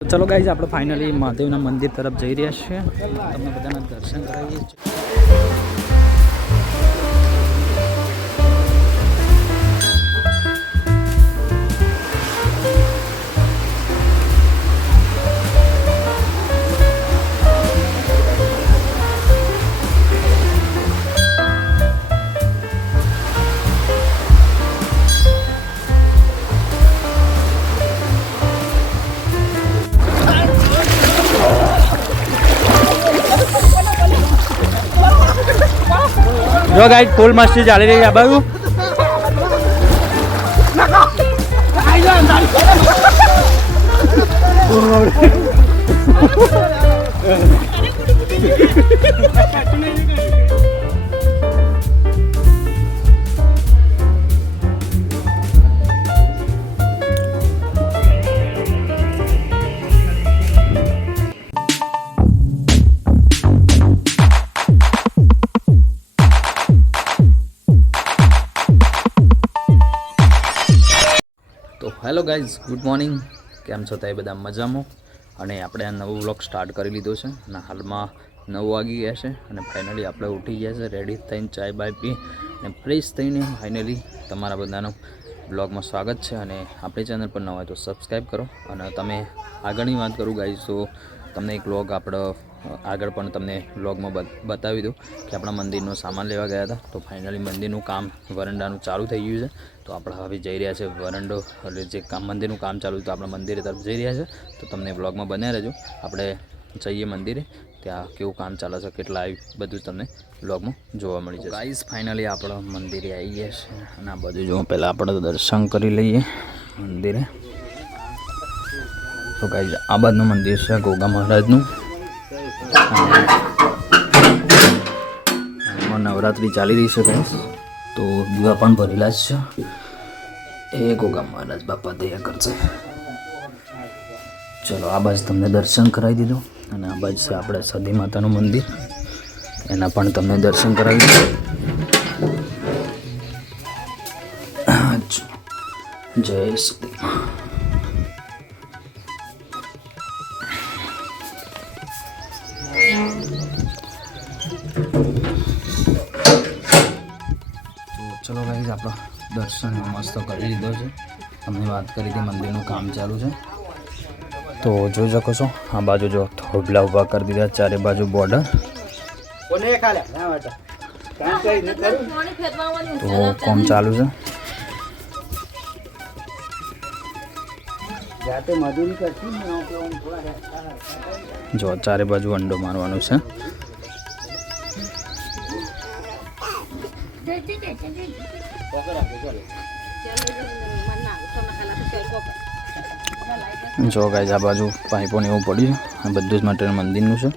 ચલો ગાઈઝ આપણે ફાઇનલી મહાદેવના મંદિર તરફ જઈ રહ્યા છીએ. તમને બધાના દર્શન કરાવીએ છીએ. જો ગાઈડ ફૂલ મસ્તી ચાલી રહી છે આ બાજુ. Hello guys, good morning. કેમ છો તમે બધા? મજામાં. અને આપણે આ નવું વ્લોગ સ્ટાર્ટ કરી લીધો છે અને હાલમાં 9 વાગી ગયા છે અને ફાઇનલી આપણે ઉઠી ગયા છે, રેડી થઈને ચાય બાય પી અને ફ્રેશ થઈને ફાઇનલી તમારા બધાનો વ્લોગમાં સ્વાગત છે. અને આપણી ચેનલ પર નવા હોય તો સબસ્ક્રાઈબ કરો. અને તમે આગળની વાત કરું ગાઈઝ, તો તમને એક વ્લોગ આપણો આગળ પણ તમને વ્લોગમાં બતાવી દઉં કે આપણા મંદિરનો સામાન લેવા ગયા હતા. તો ફાઇનલી મંદિરનું કામ વરંડાનું ચાલુ થઈ ગયું છે. તો આપણે હવે જઈ રહ્યા છે વરંડો, એટલે જે મંદિરનું કામ ચાલુ તો આપણે મંદિરે તરફ જઈ રહ્યા છે. તો તમને વ્લોગમાં બન્યા રહેજો. આપણે જઈએ મંદિરે, ત્યાં કેવું કામ ચાલે છે, કેટલા આવી બધું તમને વ્લોગમાં જોવા મળી જશે. ગાઈઝ ફાઇનલી આપણે મંદિરે આવી ગયા છે અને આ બધું જો પહેલાં આપણે દર્શન કરી લઈએ મંદિરે. તો ગાઈઝ આ બાજુનું મંદિર છે ગોગા મહારાજનું. આમાં નવરાત્રિ ચાલી રહી છે ગાઈઝ, તો દીવા પણ ભરેલા જ છે. એ ગોગા મહારાજ બાપા દયા કરશે. ચલો આ બાજુ તમને દર્શન કરાવી દીધું અને આ બાજુ છે આપણે સતી માતાનું મંદિર, એના પણ તમને દર્શન કરાવી દીધું. જય સતી. ચલો ગાઈઝ આપણો દર્શન મસ્ત કરી લીધો છે. તમને વાત કરી હતી મંદિરનું કામ ચાલુ છે, તો જોઈ શકો છો આ બાજુ જો થોભલા ઊભા કરી દીધા, ચારે બાજુ બોર્ડર. તો કામ ચાલુ છે. જો ચારે બાજુ અંડો મારવાનું છે. જો ગાઈઝ આ બાજુ પાઇપોને એવું પડ્યું, આ બધું જ મટીરિયલ મંદિરનું છે,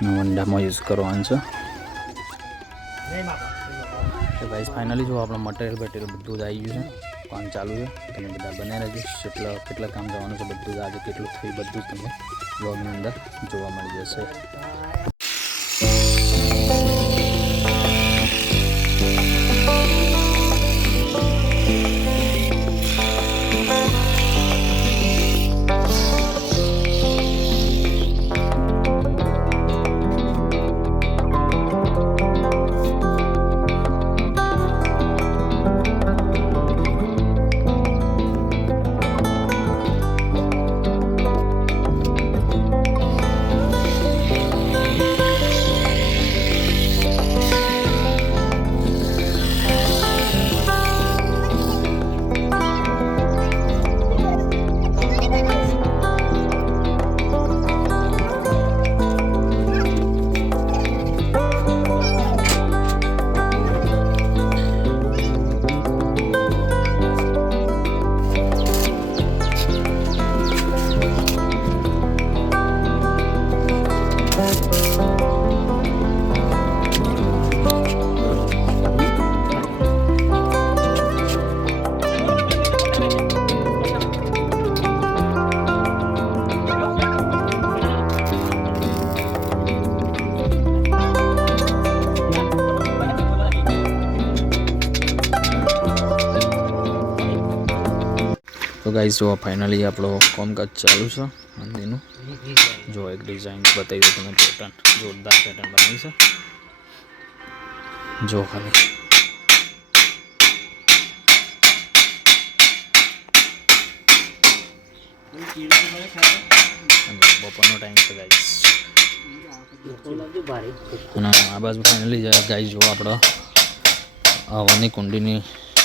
વંડામાં યુઝ કરવાનું છે. તો ગાઈઝ ફાઇનલી જો આપણું મટીરિયલ બેટીરિયલ બધું જ આવી ગયું છે, કામ ચાલુ છે. તમે બધા બનાવી રહેજો. કેટલા કામ જવાનું છે બધું જ આજે કેટલું થયું બધું જ તમને બ્લોગની અંદર જોવા મળી જશે. ગાઈસ જો ફાઇનલી આપણો કામકાજ ચાલુ છે મંદિરનું. જો એક ડિઝાઇન બતાવી દઉં તમે, પેટર્ન જોરદાર પેટર્ન બનાવી છે. જો ખાલી બપોરનો ટાઈમ છે ગાઈસ. અને આ બાજુ ફાઇનલી ગાઈસ જો આપણે હવનની કુંડીની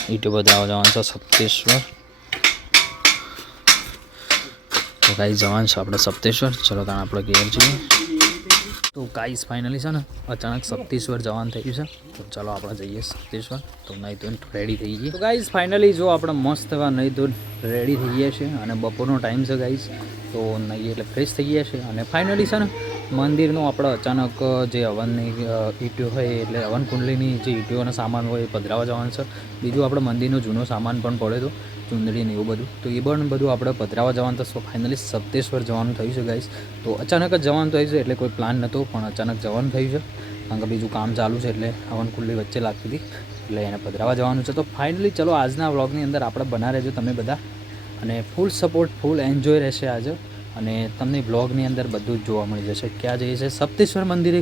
ઈંટો બધા જવાનું છે સપ્તેશ્વર. તો ગાઈસ જવાનું છે આપણે સપ્તેશ્વર. ચલો ત્યાં આપણે ઘેર છીએ. તો ગાઈસ ફાઇનલી છે ને અચાનક સપ્તેશ્વર જવાનું થયું છે. તો ચાલો આપણે જઈએ સપ્તેશ્વર. તો નહીં તો રેડી થઈ ગઈ. તો ગાઈસ ફાઇનલી જો આપણે મસ્ત એવા નહીં તો રેડી થઈ ગયા છે અને બપોરનો ટાઈમ છે ગાઈસ. તો નહીં એટલે ફ્રેશ થઈ ગયા છે અને ફાઇનલી છે ને મંદિરનો આપણે અચાનક જે હવનની ઈંટો હોય એટલે હવન કુંડલીની જે ઈંટોનો સામાન હોય એ પધરાવા જવાનું છે. બીજું આપણે મંદિરનો જૂનો સામાન પણ પડ્યો હતો, ચુંદડી ને એવું બધું. તો એ પણ બધું આપણે પધરાવા જવાનું તો ફાઇનલી સપ્તેશ્વર જવાનું થયું છે ગાઈસ. તો અચાનક જ જવાનું થયું છે એટલે કોઈ પ્લાન નહોતો, પણ અચાનક જવાનું થયું છે કારણ કે બીજું કામ ચાલુ છે એટલે હવન કુંડલી વચ્ચે લાગતી હતી એટલે એને પધરાવા જવાનું છે. તો ફાઇનલી ચલો આજના વ્લોગની અંદર આપણે બના રહેજો તમે બધા અને ફૂલ સપોર્ટ, ફૂલ એન્જોય રહેશે આજે. અને તમને બ્લોગની અંદર બધું જ જોવા મળી જશે. ક્યાં જઈએ છે સપ્તેશ્વર મંદિરે,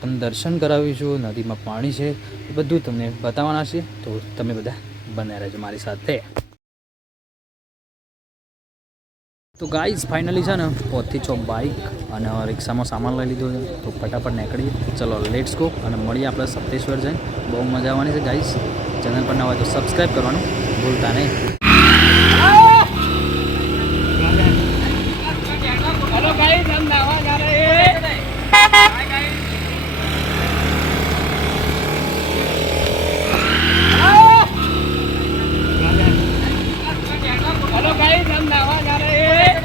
તમને દર્શન કરાવીશું, નદીમાં પાણી છે એ બધું તમને બતાવવાના છે. તો તમે બધા બન્યા રહેજો મારી સાથે. તો ગાઈઝ ફાઇનલી છે ને 5 થી 6 બાઇક અને રિક્ષામાં સામાન લઈ લીધો છે. તો ફટાફટ નીકળીએ. ચલો લેટ્સ ગો અને મળીએ આપણે સપ્તેશ્વર જઈને. બહુ મજા આવવાની છે ગાઈઝ. ચેનલ પર ના હોય તો સબસ્ક્રાઈબ કરવાનું ભૂલતા નહીં. હેલો ગાઈઝ, हम नावा जा रहे हैं. हेलो गाइस, हम नावा जा रहे हैं.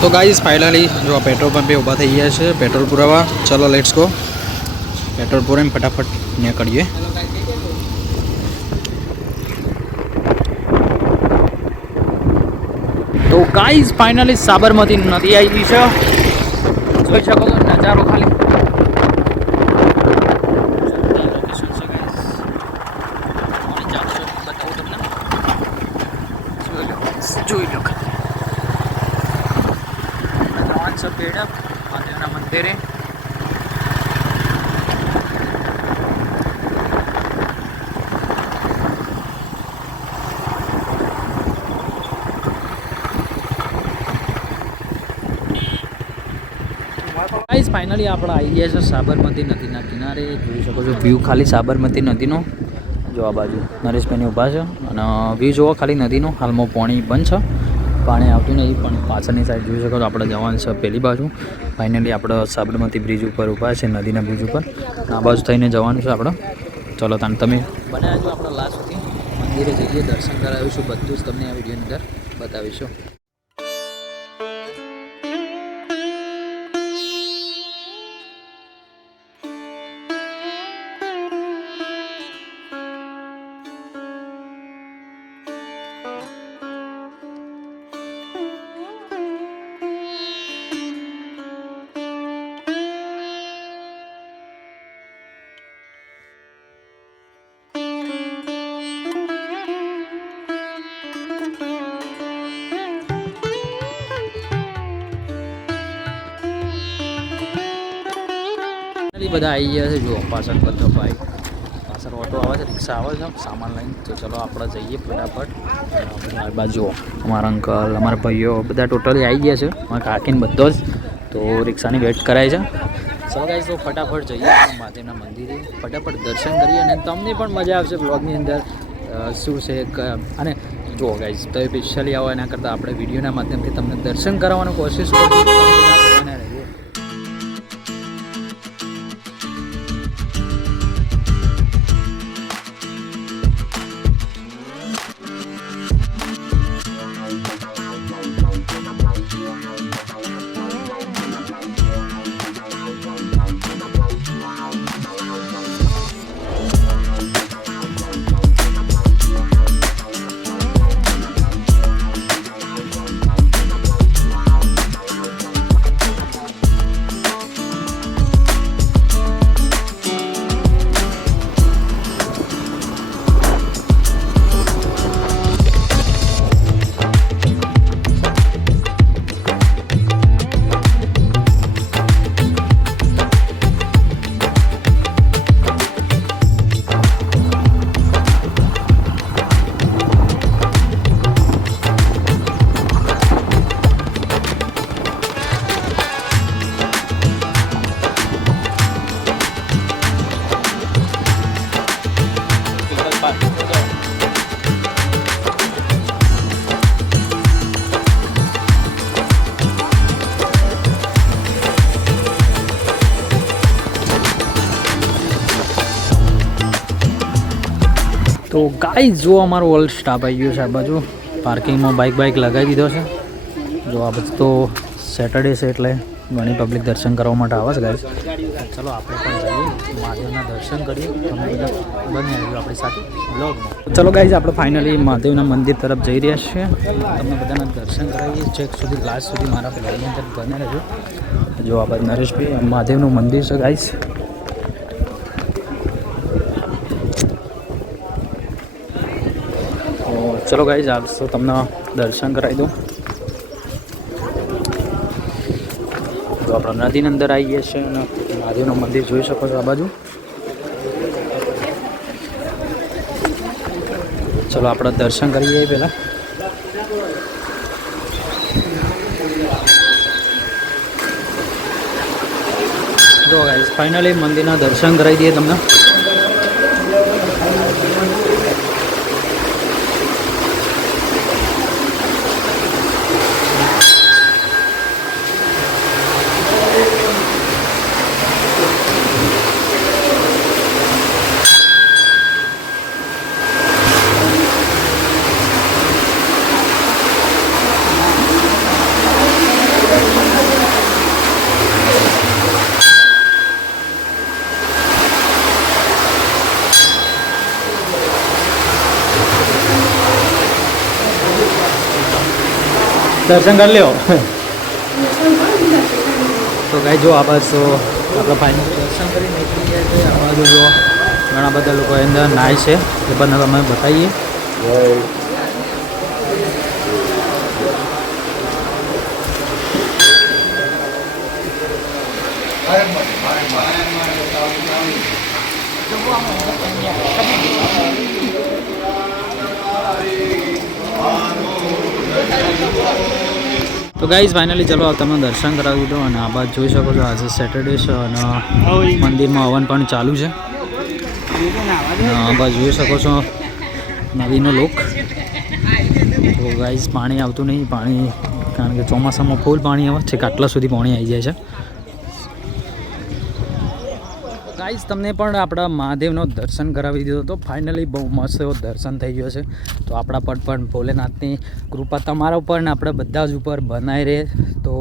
તો ગાઈઝ ફાઇનલી જો પેટ્રોલ પંપે ઊભા થઈ ગયા છે પેટ્રોલ પુરાવા. ચલો લેટ્સ ગો. પેટ્રોલ પુરાઈને ફટાફટ નીકળીએ. તો ગાઈઝ ફાઇનલી સાબરમતી નદી આવી છે. જોઈ શકો છો નજારો ખાલી. જોઈ લો પેડપ મહાદેવના મંદિરે. ગાઈઝ ફાઇનલી આપણે આવી ગયા છે સાબરમતી નદીના કિનારે. જોઈ શકો છો વ્યૂ ખાલી સાબરમતી નદીનો. જો આ બાજુ નરેશભાઈની ઊભા છે અને વ્યૂ જોવો ખાલી નદીનો. હાલમાં પાણી બંધ છે, પાણી આવતું નહીં, પણ પાછળની સાઈડ જોઈ શકો તો આપણે જવાનું છે પેલી બાજુ. ફાઇનલી આપણે સાબરમતી બ્રિજ ઉપર ઊભા છે, નદીના બ્રિજ ઉપર. આ બાજુ થઈને જવાનું છે આપણે. ચલો તાન તમે બનાવ્યા છો આપણે લાસ્ટ સુધી મંદિરે જઈએ, દર્શન કરાવીશું, બધું જ તમને આ વિડીયોની અંદર બતાવીશું. બધા આવી ગયા છે. જુઓ પાછળ બધા બાઈક, પાછળ ઓટો આવે છે, રિક્ષા આવે છે સામાન લઈને. તો ચલો આપણે જઈએ ફટાફટ. બાજુ અમારા અંકલ, અમારા ભાઈઓ બધા ટોટલી આવી ગયા છે, અમારા કાકીને બધો જ. તો રિક્ષાની વેઇટ કરાય છે. ચલો ગાઈસ તો ફટાફટ જઈએ મહાદેવના મંદિરે, ફટાફટ દર્શન કરીએ અને તમને પણ મજા આવશે બ્લોગની અંદર શું છે. અને જુઓ ગાઈસ તો સ્પેશિયલી આવો એના કરતાં આપણે વિડીયોના માધ્યમથી તમને દર્શન કરાવવાની કોશિશ કરીએ. તો ગાઈસ જો અમારો ઓલ સ્ટાફ આવી ગયો છે આ બાજુ પાર્કિંગમાં બાઇક લગાવી દીધો છે જો આ બધું તો સેટરડે છે એટલે ઘણી પબ્લિક દર્શન કરવા માટે આવે છે ગાઈસ ચલો આપણે પણ જઈએ મહાદેવના દર્શન કરીએ તમે બધા બની આવ્યો આપણી સાથે બ્લોગમાં ચલો ગાઈસ આપણે ફાઇનલી મહાદેવના મંદિર તરફ જઈ રહ્યા છીએ તમને બધાના દર્શન કરાવીએ ચેક સુધી લાસ્ટ સુધી મારા પેલાની અંદર બને રહેજો જો આ બાજુ નરેશભાઈ મહાદેવનું મંદિર છે ગાઈસ ચલો ગાઈસ આપ તો તમને દર્શન કરાવી દઉં તો આપણે નદીની અંદર આવી ગયા છે અને મહાદેવનું મંદિર જોઈ શકો છો આ બાજુ ચલો આપણે દર્શન કરીએ પહેલાં જો ગાઈસ ફાઇનલી મંદિરના દર્શન કરાવી દઈએ તમને દર્શન કરી લ્યો તો ગાઈ જો આ બાજુ આપણે ફાઇનલ દર્શન કરી નીકળી ગયા છે આ બાજુ જો ઘણા બધા લોકો અંદર નાય છે એ બધા અમે બતાવીએ તો ગાઈઝ ફાઇનલી ચલો તમને દર્શન કરાવી દીધો અને આ બાદ જોઈ શકો છો આજે સેટરડે છે અને મંદિરમાં હવન પણ ચાલુ છે આ બાદ જોઈ શકો છો નદીનો લોક તો ગાઈઝ પાણી આવતું નહીં પાણી કારણ કે ચોમાસામાં ફૂલ પાણી આવે છે કે આટલા સુધી પાણી આવી જાય છે ગાઈઝ તમને પણ આપણા મહાદેવનો દર્શન કરાવી દીધો તો ફાઇનલી બહુ મસ્ત એવો દર્શન થઈ ગયો છે તો આપણા પર પણ ભોલેનાથની કૃપા તમારા ઉપર ને આપણે બધા જ ઉપર બનાવી રહે તો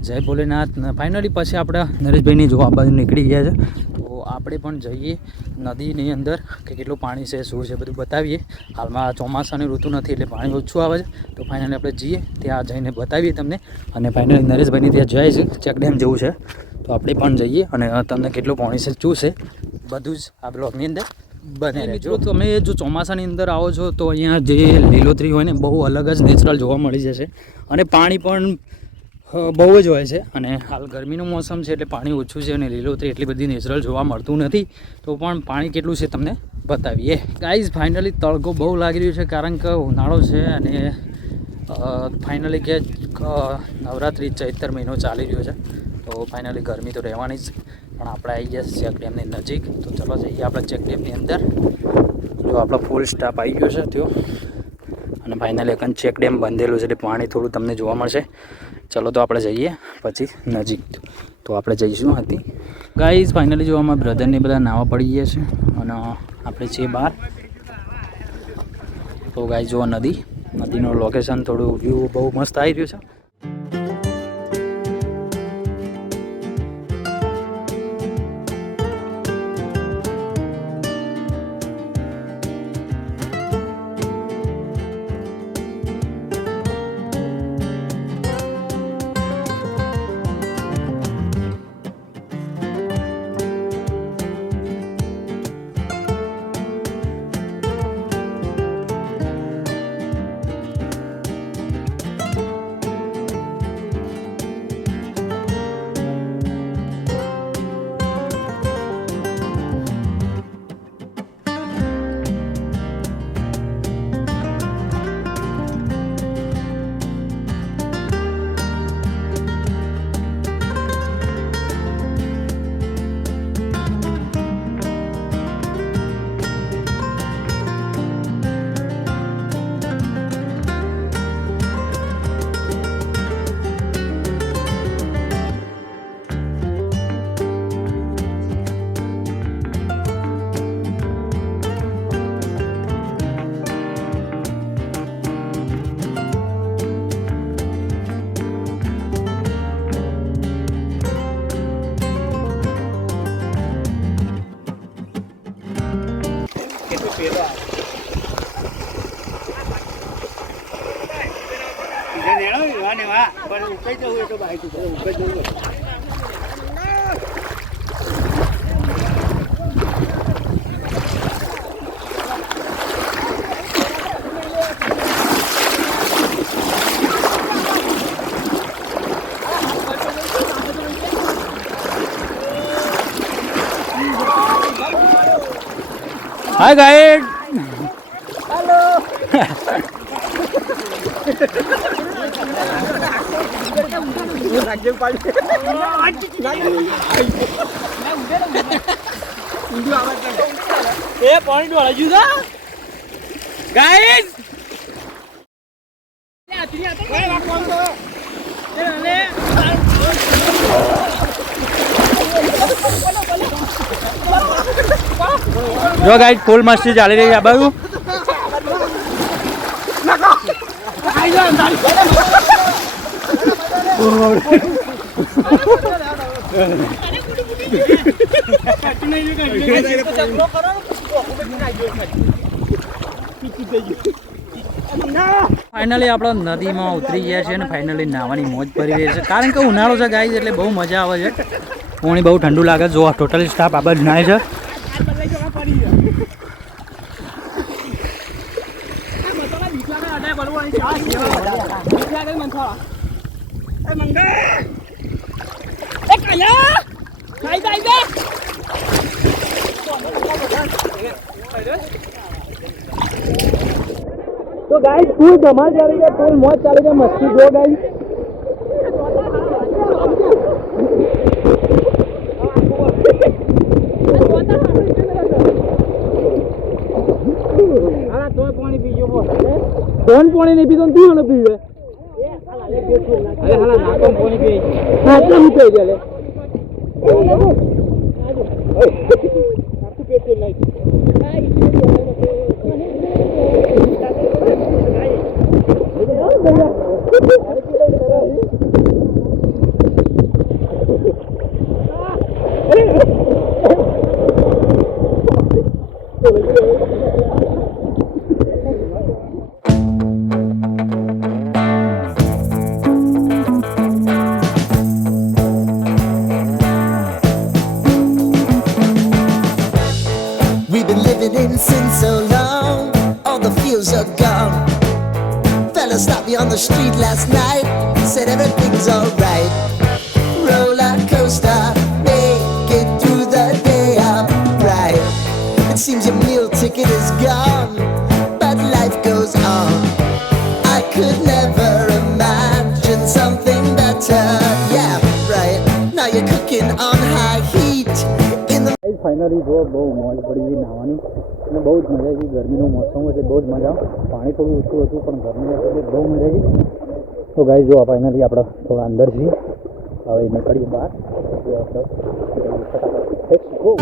જય ભોલેનાથ ફાઇનલી પછી આપણે નરેશભાઈની જોવા બાજુ નીકળી ગયા છે તો આપણે પણ જઈએ નદીની અંદર કે કેટલું પાણી છે શું છે બધું બતાવીએ હાલમાં ચોમાસાની ઋતુ નથી એટલે પાણી ઓછું આવે છે તો ફાઇનલી આપણે જઈએ ત્યાં જઈને બતાવીએ તમને અને ફાઇનલી નરેશભાઈની ત્યાં જાય છે ચેક ડેમ જેવું છે તો આપણે પણ જઈએ અને તમને કેટલું પાણી છે શું છે બધું જ આ બ્લોગની અંદર બને રહેજો તમે જો ચોમાસાની અંદર આવો છો તો અહીંયા જે લીલોતરી હોય ને બહુ અલગ જ નેચરલ જોવા મળી જશે અને પાણી પણ બહુ જ હોય છે અને હાલ ગરમીનું મોસમ છે એટલે પાણી ઓછું છે અને લીલોતરી એટલી બધી નેચરલ જોવા મળતું નથી તો પણ પાણી કેટલું છે તમને બતાવીએ ગાઈઝ ફાઇનલી તડકો બહુ લાગી રહ્યું છે કારણ કે ઉનાળો છે અને ફાઇનલી કે નવરાત્રિ ચૈત્ર મહિનો ચાલી રહ્યો છે તો ફાઇનલી ગરમી તો રહેવાની જ પણ આપણે આવી ગયા ચેક ડેમની નજીક તો ચલો જઈએ આપણે ચેક ડેમની અંદર જો આપણો ફૂલ સ્ટાફ આવી ગયો છે ત્યાં અને ફાઇનલી એક ચેક ડેમ બંધેલું છે એટલે પાણી થોડું તમને જોવા મળશે ચલો તો આપણે જઈએ પછી નજીક તો આપણે જઈશું હતી ગાઈઝ ફાઇનલી જો અમારા બ્રધરને બધા નાવા પડી ગયા છે અને આપણે છીએ બહાર તો ગાઈઝ જો નદીનું લોકેશન થોડું વ્યૂ બહુ મસ્ત આવી રહ્યું છે હાય ગાઈડ. જો ગાઈડ ફૂલ મસ્તી ચાલી રહી છે આ બાજુ. ફાઇનલી આપણે નદીમાં ઉતરી ગયા છીએ અને ફાઇનલી નાવાની મોજ કરી રહી છે, કારણ કે ઉનાળો છે ગાઈસ, એટલે બહુ મજા આવે છે. પાણી બહુ ઠંડુ લાગે. જો ટોટલી સ્ટાફ આ બાજુ નાય છે. તો ગાઈસ ફૂલ ધમાલ ચાલી છે, ફૂલ મોજ ચાલી છે, મસ્તી જો ગાઈસ. કોણ પાણી નહીં પીતો પીવો પીવે? We've been living in sin so long, all the feels are gone. Fella stopped me on the street last night, said everything's alright. Roller coaster, make it through the day, I'm right. It seems your meal ticket is gone, but life goes on. I could never imagine something better, yeah, right. Now you're cooking on high heat in the finally જો બહુ મોજ પડી ગઈ નાવાની અને બહુ જ મજા આવી. ગરમીનું મોસમ એટલે બહુ જ મજા. પાણી થોડું ઓછું હતું પણ ગરમી હતી એટલે બહુ મજા આવી. તો ગાઈસ જો ફાઇનલી આપણે થોડા અંદર છીએ, હવે નીકળીએ બહાર. આપણે ફટાફટ લેટ્સ ગો.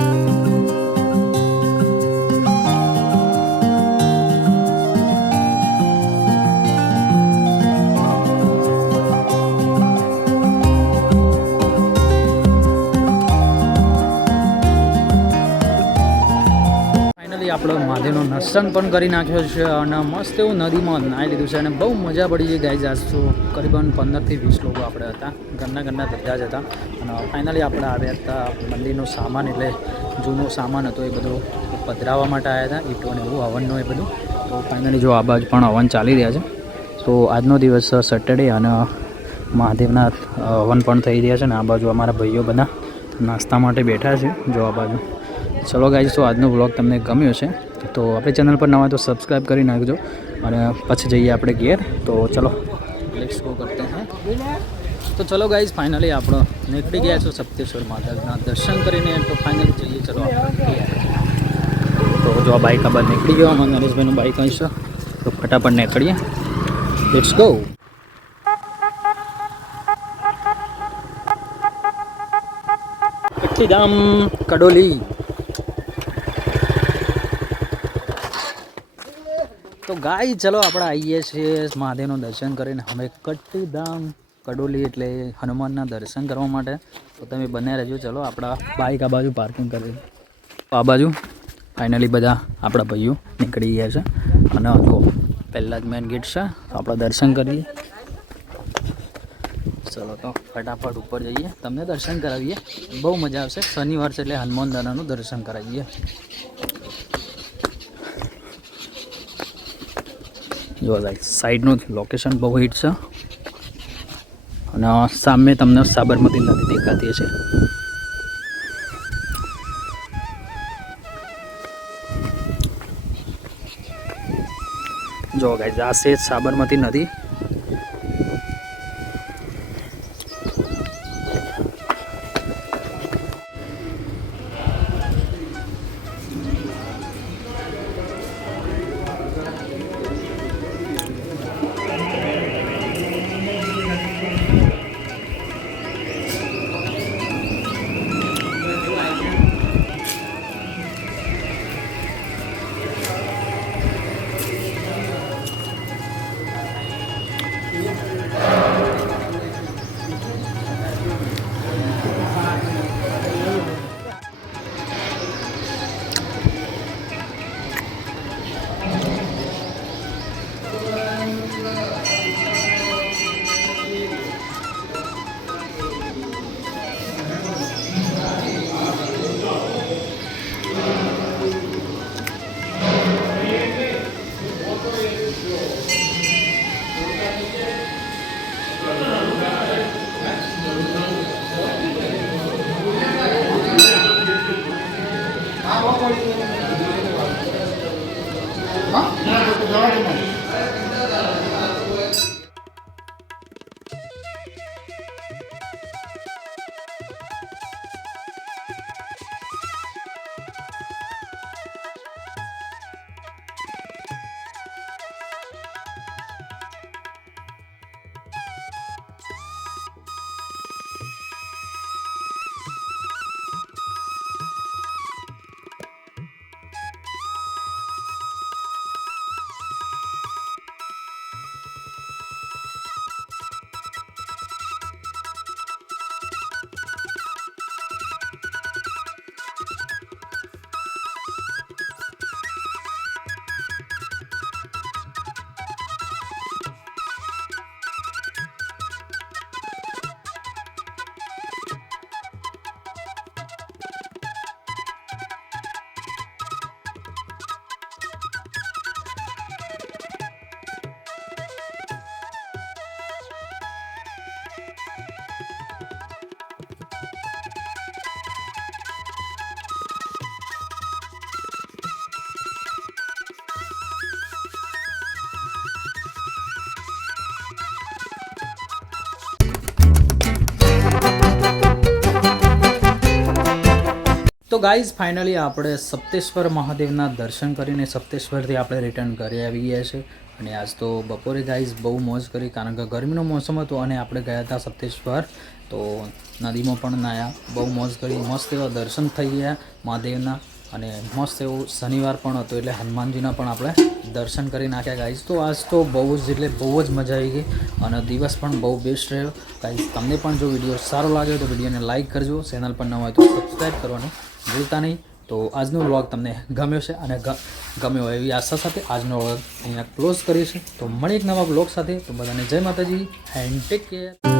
આપણે મહાદેવનો દર્શન પણ કરી નાખ્યો છે અને મસ્ત એવું નદીમાં નાહી લીધું છે અને બહુ મજા પડી ગઈ ગાઈઝ. આજ તો કરીબન 15 થી 20 લોકો આપણે હતા, ઘરના બધા જ હતા. અને ફાઇનલી આપણે આવ્યા હતા મંદિરનો સામાન, એટલે જૂનો સામાન હતો એ બધું પધરાવવા માટે આવ્યા હતા, ઈંટો ને એવું, હવનનો એ બધું. તો ફાઇનલી જો આ બાજુ પણ હવન ચાલી રહ્યા છે. તો આજનો દિવસ સેટરડે અને મહાદેવના હવન પણ થઈ રહ્યા છે ને આ બાજુ અમારા ભાઈઓ બધા નાસ્તા માટે બેઠા છે. જો આ બાજુ. ચલો ગાઈઝ, તો આજનો વ્લોગ તમને ગમ્યો છે તો આપણી ચેનલ પર નવા તો સબસ્ક્રાઈબ કરી નાખજો અને પછી જઈએ આપણે ઘેર. તો ચલો લેટ્સ ગો કરતે हैं. તો ચલો ગાઈઝ, ફાઇનલી આપણે નીકળી ગયા છો સપ્તેશ્વર માતાના દર્શન કરીને. તો ફાઇનલી જઈએ ચલો આપણે. તો જો આ બાઇક આ બાદ નીકળી ગયો, અમારા નરેશભાઈનું બાઇક અહીં છે. તો ફટાફટ નીકળીએ, લેટ્સ ગો. કટ્ટીધામ કડોલી. તો ગાઈ ચલો આપણે આવીએ છીએ મહાદેવનું દર્શન કરીને હવે કટ્ટીધામ કડોલી, એટલે હનુમાનના દર્શન કરવા માટે. તો તમે બને રહેજો. ચલો આપણા બાઇક આ બાજુ પાર્કિંગ કરી, આ બાજુ ફાઇનલી બધા આપણા ભાઈઓ નીકળી ગયા છે. અને જો પહેલાં જ મેન ગેટ છે, તો આપણે દર્શન કરીએ. ચલો તો ફટાફટ ઉપર જઈએ, તમને દર્શન કરાવીએ, બહુ મજા આવશે. શનિવાર છે એટલે હનુમાન દાદાનું દર્શન કરાવીએ. જો સાઈડનું લોકેશન બહુ હિટ છે અને સામે તમને સાબરમતી નદી દેખાતી છે. જો ગાઈઝ આ છે સાબરમતી નદી. તો ગાઈઝ ફાઇનલી આપણે સપ્તેશ્વર મહાદેવના દર્શન કરીને સપ્તેશ્વરથી આપણે રિટર્ન ઘરે આવી ગયા છે. અને આજ તો બપોરે ગાઈઝ બહુ મોજ કરી, કારણ કે ગરમીનો મોસમ હતો અને આપણે ગયા હતા સપ્તેશ્વર. તો નદીમાં પણ નાહ્યા, બહુ મોજ કરી, મસ્ત એવા દર્શન થઈ ગયા મહાદેવના. અને મસ્ત એવું શનિવાર પણ હતો એટલે હનુમાનજીના પણ આપણે દર્શન કરી નાખ્યા ગાઈઝ. તો આજ તો બહુ જ એટલે બહુ જ મજા આવી ગઈ અને દિવસ પણ બહુ બેસ્ટ રહ્યો ગાઈઝ. તમને પણ જો વિડીયો સારો લાગ્યો તો વિડીયોને લાઇક કરજો, ચેનલ પર ન હોય તો સબસ્ક્રાઈબ કરવાનું ભૂલતા નહીં. તો આજનો વ્લોગ તમને ગમ્યો છે અને ગમ્યો એવી આશા સાથે આજનો વ્લોગ અહીંયા ક્લોઝ કરીશું. તો મળી એક નવા વ્લોગ સાથે. તો બધાને જય માતાજી એન્ડ ટેક કેર.